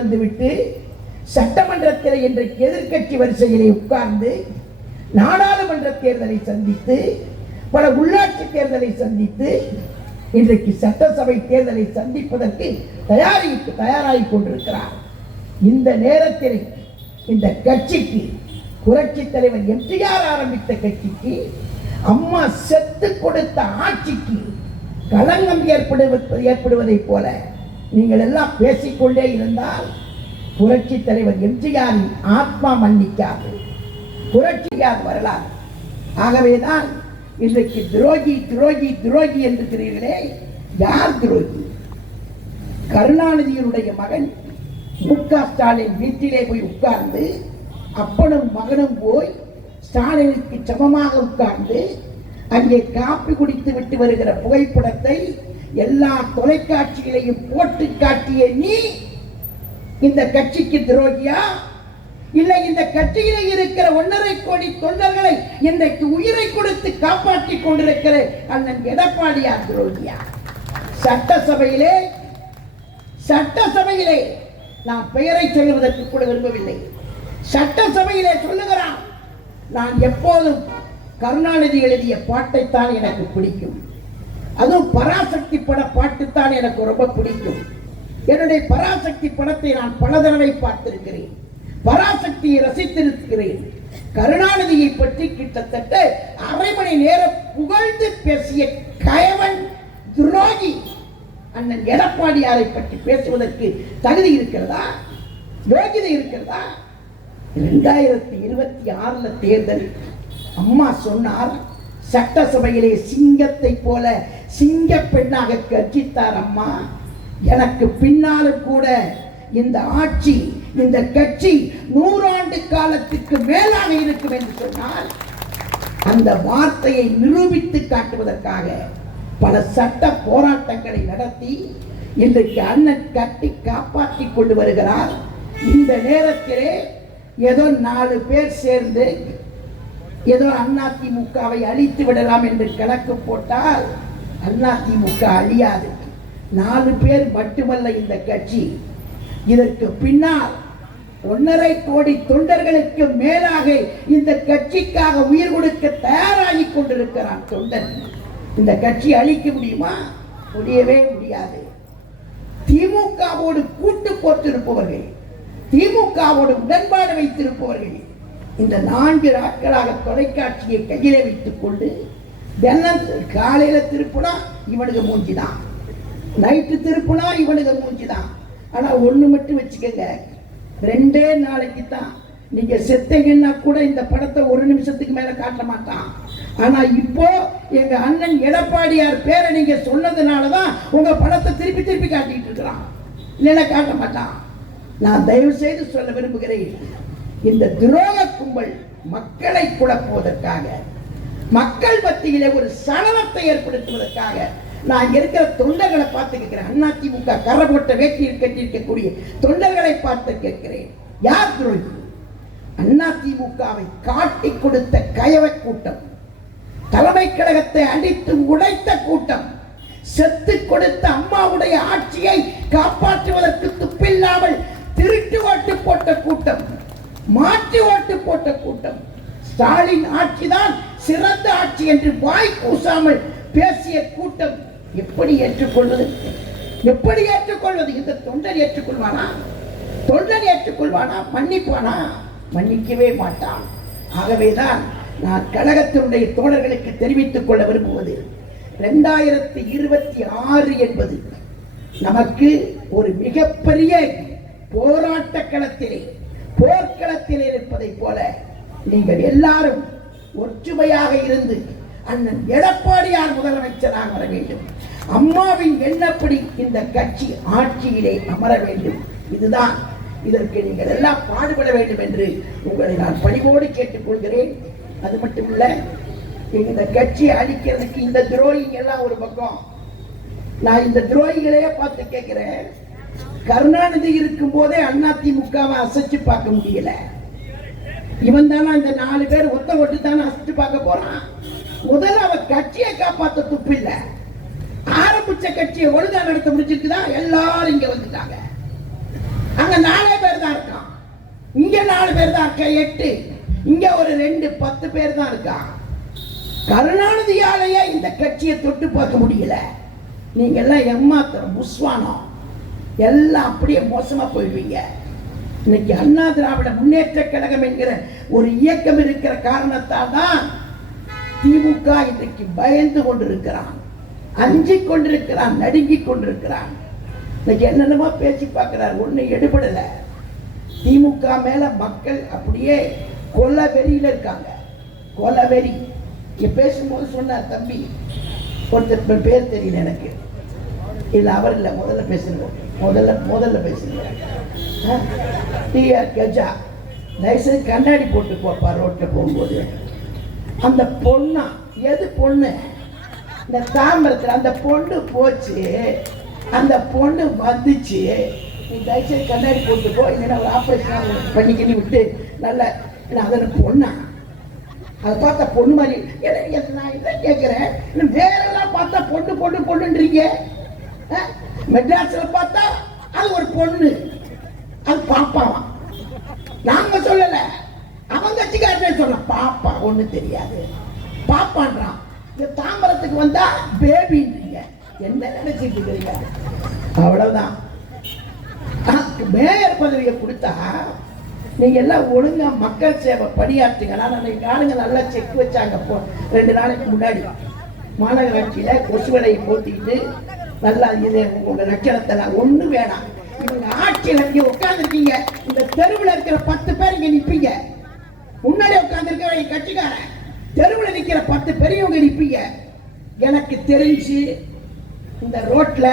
வந்துவிட்டு சட்டமன்றத்தில் இன்றைக்கு எதிர்க்கட்சி வரிசையிலே உட்கார்ந்து நாடாளுமன்ற தேர்தலை சந்தித்து பல உள்ளாட்சி தேர்தலை சந்தித்து இன்றைக்கு சட்டசபை தேர்தலை சந்திப்பதற்கு தயாராகிக் கொண்டிருக்கிறார். இந்த நேரத்தில் இந்த கட்சிக்கு புரட்சி தலைவர் எம்ஜிஆர் ஆரம்பித்த கட்சிக்கு அம்மா செத்து கொடுத்த ஆட்சிக்கு களங்கம் ஏற்படுவதை போல நீங்கள் எல்லாம் பேசிக்கொண்டே இருந்தால் புரட்சி தலைவர் எம்ஜிஆரின் ஆத்மா மன்னிக்காது, புரட்சியார் வரலாறு. ஆகவேதான் இன்றைக்கு துரோகி துரோகி துரோகி என்றுகிறீர்களே, யார் துரோகி? கருணாநிதியினுடைய மகன் மு.க. ஸ்டாலின் வீட்டிலே போய் உட்கார்ந்து அப்பனும் மகனும் போய் ஸ்டாலினுக்கு சமமாக உட்கார்ந்து அங்கே காப்பி குடித்து விட்டு வருகிற புகைப்படத்தை எல்லா தொலைக்காட்சிகளையும் போட்டு காட்டிய நீ இந்த கட்சிக்கு துரோகியா? இல்லை இந்த கட்சியிலே இருக்கிற 1.5 கோடி தொண்டர்களை இன்றைக்கு உயிரை கொடுத்து காப்பாற்றிக் கொண்டிருக்கிற அண்ணன் எடப்பாடியார் துரோகியா? சட்டசபையிலே நான் பெயரை சொல்லுவதற்கு கூட விரும்பவில்லை. சட்டசபையிலே சொல்லுகிறான், நான் எப்போதும் கருணாநிதி எழுதிய பாட்டைத்தான் எனக்கு பிடிக்கும், அதுவும் பராசக்தி பட பாட்டுத்தான் எனக்கு ரொம்ப பிடிக்கும். என்னுடைய பராசக்தி படத்தை நான் பல தடவை பார்த்திருக்கிறேன், பராசக்தியை ரசித்திருக்கிறேன். கருணாநிதியை பற்றி கிட்டத்தட்ட அரை மணி நேரம் புகழ்ந்து பேசிய கயவன் துரோகி அண்ணன் எடப்பாடியாரை பற்றி பேசுவதற்கு தகுதி இருக்கிறதா? யோகிதை இருக்கிறதா? 2026 தேர்தல் அம்மா சொன்னார், சட்டசபையிலே சிங்கத்தை போல சிங்க பெண்ணாக கர்ஜித்தார் அம்மா. எனக்கு பின்னாலும் கூட இந்த ஆட்சி, இந்த கட்சி 100 ஆண்டு காலத்துக்கு மேலாக இருக்கும் என்று சொன்னால் அந்த வார்த்தையை நிரூபித்து காட்டுவதற்காக பல சட்ட போராட்டங்களை நடத்தி இன்றைக்கு அண்ணன் கட்டி காப்பாற்றிக் கொண்டு வருகிறார். இந்த நேரத்திலே ஏதோ 4 பேர் சேர்ந்து ஏதோ அதிமுகவை அழித்து விடலாம் என்று கணக்கு போட்டால் அதிமுக அழியாது. 4 பேர் மட்டுமல்ல இந்த கட்சி, இதற்கு பின்னால் 1.5 கோடி தொண்டர்களுக்கு மேலாக இந்த கட்சிக்காக உயிர் கொடுக்க தயாராகி கொண்டிருக்கிறான் தொண்டன். இந்த கட்சி அழிக்க முடியுமா? முடியவே முடியாது. திமுகவோடு கூட்டு போட்டிருப்பவர்கள், திமுகவோடு உடன்பாடு வைத்திருப்பவர்கள் இந்த 4 நாட்களாக தொலைக்காட்சியை கையிலே வைத்துக் கொண்டு தினம் காலையில திருப்புனா இவனுக்கு மூஞ்சிதான், நைட்டு திருப்புனா இவனுக்கு மூஞ்சிதான். ஆனா ஒண்ணு மட்டும் வச்சுக்கங்க, 2 நாளைக்கு தான் நீங்க செத்தீங்கன்னா கூட இந்த படத்தை 1 நிமிஷத்துக்கு மேல காட்ட மாட்டான். ஆனா இப்போ எங்க அண்ணன் எடப்பாடியார் பேரை நீங்க சொன்னதுனாலதான் உங்க படத்தை திருப்பி திருப்பி காட்டிட்டு இருக்கிறான், இல்லைன்னா காட்ட மாட்டான். நான் தயவு செய்து சொல்ல விரும்புகிறேன், இந்த துரோக கும்பல் மக்களை குழப்புவதற்காக, மக்கள் மத்தியிலே ஒரு சலனத்தை ஏற்படுத்துவதற்காக நான் இருக்கிற தொண்டர்களை பார்த்து கேட்கிறேன். அதிமுக கரை போட்ட வேட்டியில் கட்டியிருக்கக்கூடிய தொண்டர்களை பார்த்து கேட்கிறேன், யார் துரோகி? அதிமுகவை காட்டி கொடுத்த கயவ கூட்டம், தலைமை கழகத்தை அடித்து உடைத்த கூட்டம், செத்து கொடுத்த அம்மாவுடைய ஆட்சியை காப்பாற்றுவதற்கு துப்பில்லாமல் திருட்டு ஓட்டு போட்ட கூட்டம், மாற்றி ஓட்டு போட்ட கூட்டம், ஸ்டாலின் ஆட்சிதான் சிறந்த ஆட்சி என்று வாய் கூசாமல் பேசிய கூட்டம். எப்படி ஏற்றுக்கொள்வது? எப்படி ஏற்றுக்கொள்வது? இந்த தொண்டர் ஏற்றுக்கொள்வானா? தொண்டர் ஏற்றுக்கொள்வானா? மன்னிப்பானா? மன்னிக்கவே மாட்டான். ஆகவேதான் நான் கழகத்தினுடைய தோழர்களுக்கு தெரிவித்துக் கொள்ள விரும்புவது, 2026 என்பது நமக்கு ஒரு மிகப்பெரிய போராட்ட களத்திலே, போர்க்களத்திலே இருப்பதை போல நீங்கள் எல்லாரும் ஒற்றுமையாக இருந்து அண்ணன் எடப்பாடியார் முதலமைச்சராக வர வேண்டும். அம்மாவின் எண்ணப்படி இந்த கட்சி ஆட்சியிலே அமர வேண்டும். இதுதான், இதற்கு நீங்கள் எல்லாம் பாடுபட வேண்டும் என்று உங்களை நான் பணிவோடு கேட்டுக்கொள்கிறேன். அது மட்டும் இல்ல, இந்த கட்சியை அழிக்கிறதுக்கு இந்த துரோகிங்க எல்லாம் ஒரு பக்கம். நான் இந்த துரோகிகளையே பார்த்து கேட்கிறேன், கருணாநிதி இருக்கும் போதே அதிமுகவை அசைச்சு பார்க்க முடியல. இவன் தானே இந்த 4 பேர் ஒத்த ஒட்டு தானே அசைச்சு பார்க்க போறான். முதல்ல அவன் கட்சியை காப்பாற்ற துப்பு இல்ல, ஆரம்பிச்ச கட்சியை ஒழுங்கா நடத்த முடிச்சிருக்குதா? எல்லாரும் இங்க வந்துட்டாங்க. அங்க 4 பேர் தான் இருக்கான், இங்க 4 பேர் தான் இருக்க, 8, இங்க ஒரு 2 10 பேர் தான் இருக்கான். கருணாநிதியாலேயே இந்த கட்சியை தொட்டு பார்க்க முடியல. நீங்க எல்லாம் ஏமாத்திரம், புஸ்வானம் எல்லாம் அப்படியே மோசமா போயிடுவீங்க. இன்னைக்கு அண்ணா திராவிட முன்னேற்ற கழகம் என்கிற ஒரு இயக்கம் இருக்கிற காரணத்தால் தான் திமுக இன்றைக்கு பயந்து கொண்டிருக்கிறான், அஞ்சிக் கொண்டிருக்கிறான், நடுங்கிக் கொண்டிருக்கிறான். இன்னைக்கு என்னென்னமோ பேசி பார்க்கிறார், ஒண்ணு எடுபடல. திமுக மேல மக்கள் அப்படியே கொலை வெறியில இருக்காங்க, கொலை வெறி. இங்க பேசும்போது சொன்னார் தம்பி, ஒருத்தர் பேர் தெரியல எனக்கு, இல்ல அவர் இல்ல, முதல்ல பேசுங்க, முதல்ல பேசுங்க. டிஆர் கஜா தயவுசெய்து கண்ணாடி போட்டு போப்பா ரோட்ல போகும்போது. அந்த பொண்ணா, எது பொண்ணு, இந்த தாம்பரத்தில் அந்த பொண்ணு போச்சு, அந்த பொண்ணு வந்துச்சு. நீ தயவுசெய்து கண்ணாடி போட்டு போ, இல்லைன்னா ஒரு ஆப்ரேஷன் பண்ணிக்கினி விட்டு நல்ல அதனை பொண்ணா, அதை பார்த்தா பொண்ணு மாதிரி. நான் என்ன கேட்கிறேன், வேறெல்லாம் பார்த்தா பொண்ணு பொண்ணு பொண்ணுன்றீங்க. மெட்ராஸ்ல பார்த்தா அது ஒரு பொண்ணு, அது பாப்பாவா? நாங்க சொல்லல, அவன் கட்சிக்காரனே சொல்ல, பாப்பா ஒண்ணு தெரியாது பாப்பான்றான். இந்த தாம்பரத்துக்கு வந்தா பேபின்றீங்க, என்ன நினைச்சிட்டு இருக்கீங்க? அவ்வளவுதான். மேயர் பதவியை கொடுத்தா நீங்க எல்லாம் ஒழுங்கா மக்கள் சேவை பணியாற்றுங்க. ஆளுங்க நல்லா செக் வச்சாங்க 2 நாளைக்கு முன்னாடி மாநகராட்சியில கொசுவலையை போத்திக்கிட்டு நல்லா இது உங்க லட்சணத்தை ஒண்ணு வேணாம். இவங்க ஆட்சியில் இங்க உட்கார்ந்துருக்கீங்க, இந்த தெருவில் இருக்கிற 10 பேர் இங்க நிப்பீங்க. முன்னாடி உட்கார்ந்து இருக்க கட்சிக்காரன், தெருவில் நிக்கிற 10 பேர் இவங்க நிப்பீங்க. எனக்கு தெரிஞ்சு இந்த ரோட்ல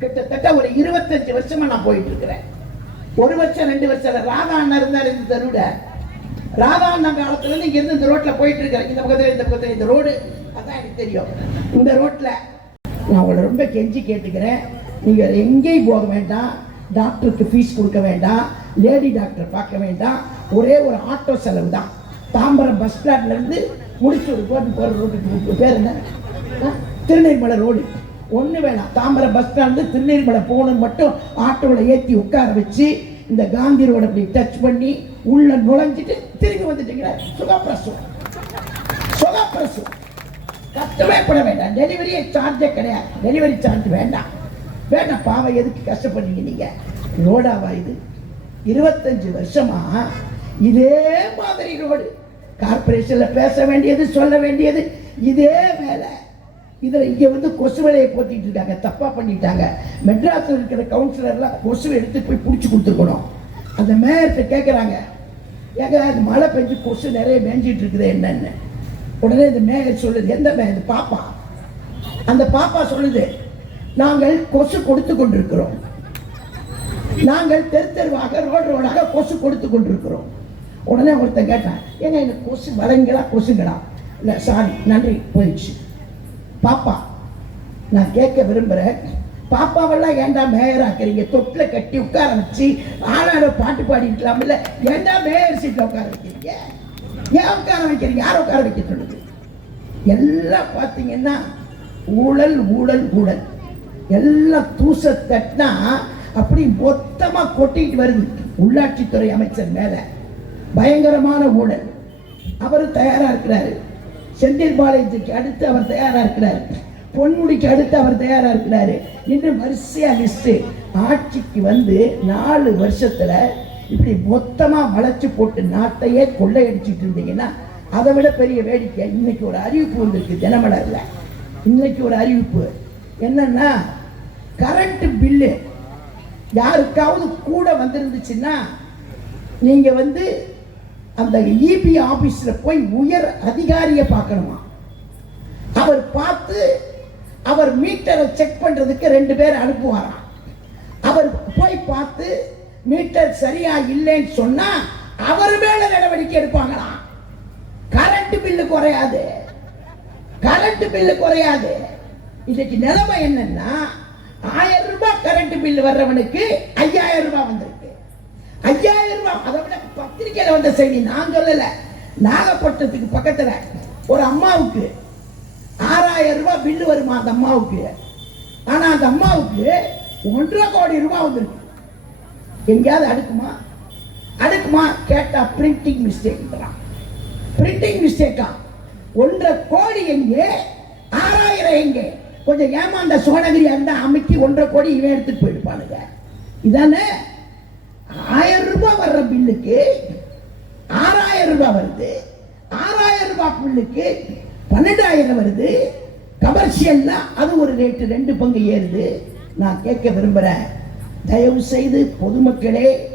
கிட்டத்தட்ட ஒரு 25 வருஷமா நான் போயிட்டு இருக்கிறேன். 1 வருஷம் 2 வருஷம் ராதா அண்ணா இருந்தார் இந்த தெருவுல. ராதா அண்ணா காலத்துல இருந்து இங்க இருந்து இந்த ரோட்ல போயிட்டு இருக்கிறேன். இந்த பக்கத்துல இந்த ரோடு அதான் எனக்கு தெரியும். இந்த ரோட்ல நான் உங்களை ரொம்ப கெஞ்சி கேட்டுக்கிறேன், நீங்க எங்கேயும் போக வேண்டாம், டாக்டருக்கு ஃபீஸ் கொடுக்க வேண்டாம், லேடி டாக்டர் பார்க்க வேண்டாம், ஒரே ஒரு ஆட்டோ செலவு தான். தாம்பரம் பஸ் ஸ்டாண்ட்ல இருந்து முடிச்சு ஒரு போற ரோட்டுக்கு பேர் என்ன, திருநெல்மலை ரோடு. ஒண்ணு வேணாம், தாம்பரம் பஸ் ஸ்டாண்டு திருநெல்மலை போகணும் மட்டும் ஆட்டோவில் ஏற்றி உட்கார வச்சு இந்த காந்தி ரோடு அப்படி டச் பண்ணி உள்ள நுழைஞ்சிட்டு திரும்பி வந்துட்டீங்க. சுகப்பிரசவம் சுகப்பிரசவம் கஷ்டமே பட வேண்டாம். டெலிவரி சார்ஜே கிடையாது, டெலிவரி சார்ஜ் வேண்டாம் வேண்டாம். பாவம் எதுக்கு கஷ்டப்படுறீங்க நீங்க? ரோடாவா இது? 25 வருஷமா இதே மாதிரி ரோடு. கார்பரேஷன்ல பேச வேண்டியது சொல்ல வேண்டியது இதே வேலை. இதுல இங்க வந்து கொசு வேலையை போத்திட்டு இருக்காங்க, தப்பா பண்ணிட்டாங்க. மெட்ராஸ்ல இருக்கிற கவுன்சிலர்லாம் கொசு எடுத்து போய் பிடிச்சி கொடுத்துருக்கணும். அந்த மேயர்கிட்ட கேட்கறாங்க, ஏங்க அது மழை பெஞ்சு கொசு நிறைய மேய்ஞ்சிட்டு இருக்குது என்னன்னு. உடனே இந்த மேயர் சொல்லுது, எந்த மேயர்? பாப்பா. அந்த பாப்பா சொல்லுது, நாங்கள் கொசு கொடுத்து கொண்டிருக்கிறோம், நாங்கள் தெருவாக ரோடாக கொசு கொடுத்து கொண்டிருக்கிறோம். உடனே ஒருத்தன் கேட்டான், ஏங்க இந்த கொசு வளைங்களா கொசுங்களா? இல்ல சாரி நன்றி போயிடுச்சு. பாப்பா நான் கேட்க விரும்புறேன், பாப்பாவெல்லாம் ஏண்டா மேயர் ஆக்குறீங்க? தொட்டில கட்டி உட்கார வச்சு ஆளாட பாட்டு பாடிக்கலாம் இல்ல, ஏண்டா மேயர் சீட்ல உட்கார வைக்கிறீங்க? ஏன் உட்கார வைக்கிறீங்க? யார் உட்கார வைக்க சொல்லுது? எல்லாம் பார்த்தீங்கன்னா ஊழல் ஊழல் ஊழல். எல்லாம் தூச தட்டினா அப்படி மொத்தமா கொட்டிட்டு வருது. உள்ளாட்சித்துறை அமைச்சர் மேல பயங்கரமான ஊழல். அவர் தயாரா இருக்கிறாரு. செந்தில் பாலாஜிக்கு அடுத்து அவர் தயாரா இருக்கிறார், பொன்முடிக்கு அடுத்து அவர் தயாரா இருக்கிறாரு. இன்னும் வரிசையா லிஸ்ட். ஆட்சிக்கு வந்து 4 வருஷத்துல இப்படி மொத்தமா வளைச்சு போட்டு நாட்டையே கொள்ளையடிச்சிட்டு இருந்தீங்கன்னா அதை விட பெரிய வேடிக்கை. இன்னைக்கு ஒரு அறிவிப்பு வந்திருக்கு தினமலர்ல. இன்னைக்கு ஒரு அறிவிப்பு என்னன்னா, கரண்ட் பில்லு யாருக்காவது கூட வந்திருந்துச்சுன்னா நீங்க வந்து அந்த இபி ஆபீஸ்ல போய் உயர் அதிகாரியை பார்க்கணுமா. அவர் பார்த்து அவர் மீட்டரை செக் பண்றதுக்கு 2 பேர் அனுப்புவாராம். அவர் போய் பார்த்து மீட்டர் சரியா இல்லைன்னு சொன்னா அவர் மேல நடவடிக்கை எடுப்பாங்களாம். கரண்ட் பில்லு குறையாது, கரண்ட் பில்லு குறையாது. இன்னைக்கு நிலைமை என்னன்னா, 1000 ரூபாய் கரண்ட் பில்லு வர்றவனுக்கு 5000 ரூபாய் வந்திருக்கு. 5000 ரூபாய். அதை விட பத்திரிகையில வந்த செய்தி, நான் சொல்லல. நாகப்பட்டினத்துக்கு பக்கத்துல ஒரு அம்மாவுக்கு 6000 ரூபாய் பில்லு வருமா அந்த அம்மாவுக்கு. ஆனா அந்த அம்மாவுக்கு 1.5 கோடி ரூபாய் வந்திருக்கு. எங்கேயாவது அடுக்குமா? அடுக்குமா? கேட்டா பிரிண்டிங் மிஸ்டேக்ன்றான். பிரிண்டிங் மிஸ்டேக்கா? 1.5 கோடி எங்கே, 6000 எங்கே? கொஞ்சம் ஏமாந்த சோழகிரியா இருந்தா அமைக்கி 1.5 கோடி இவன் எடுத்துட்டு போயிருப்பானுங்க. இதானே 1000 ரூபாய் வர்ற பில்லுக்கு 6000 ரூபாய் வருது. 6000 ரூபாய் பில்லுக்கு 12000 வருது. கமர்ஷியல்னா அது ஒரு ரேட்டு 2 பங்கு ஏறுது. நான் கேட்க விரும்புறேன், தயவு செய்து பொதுமக்களே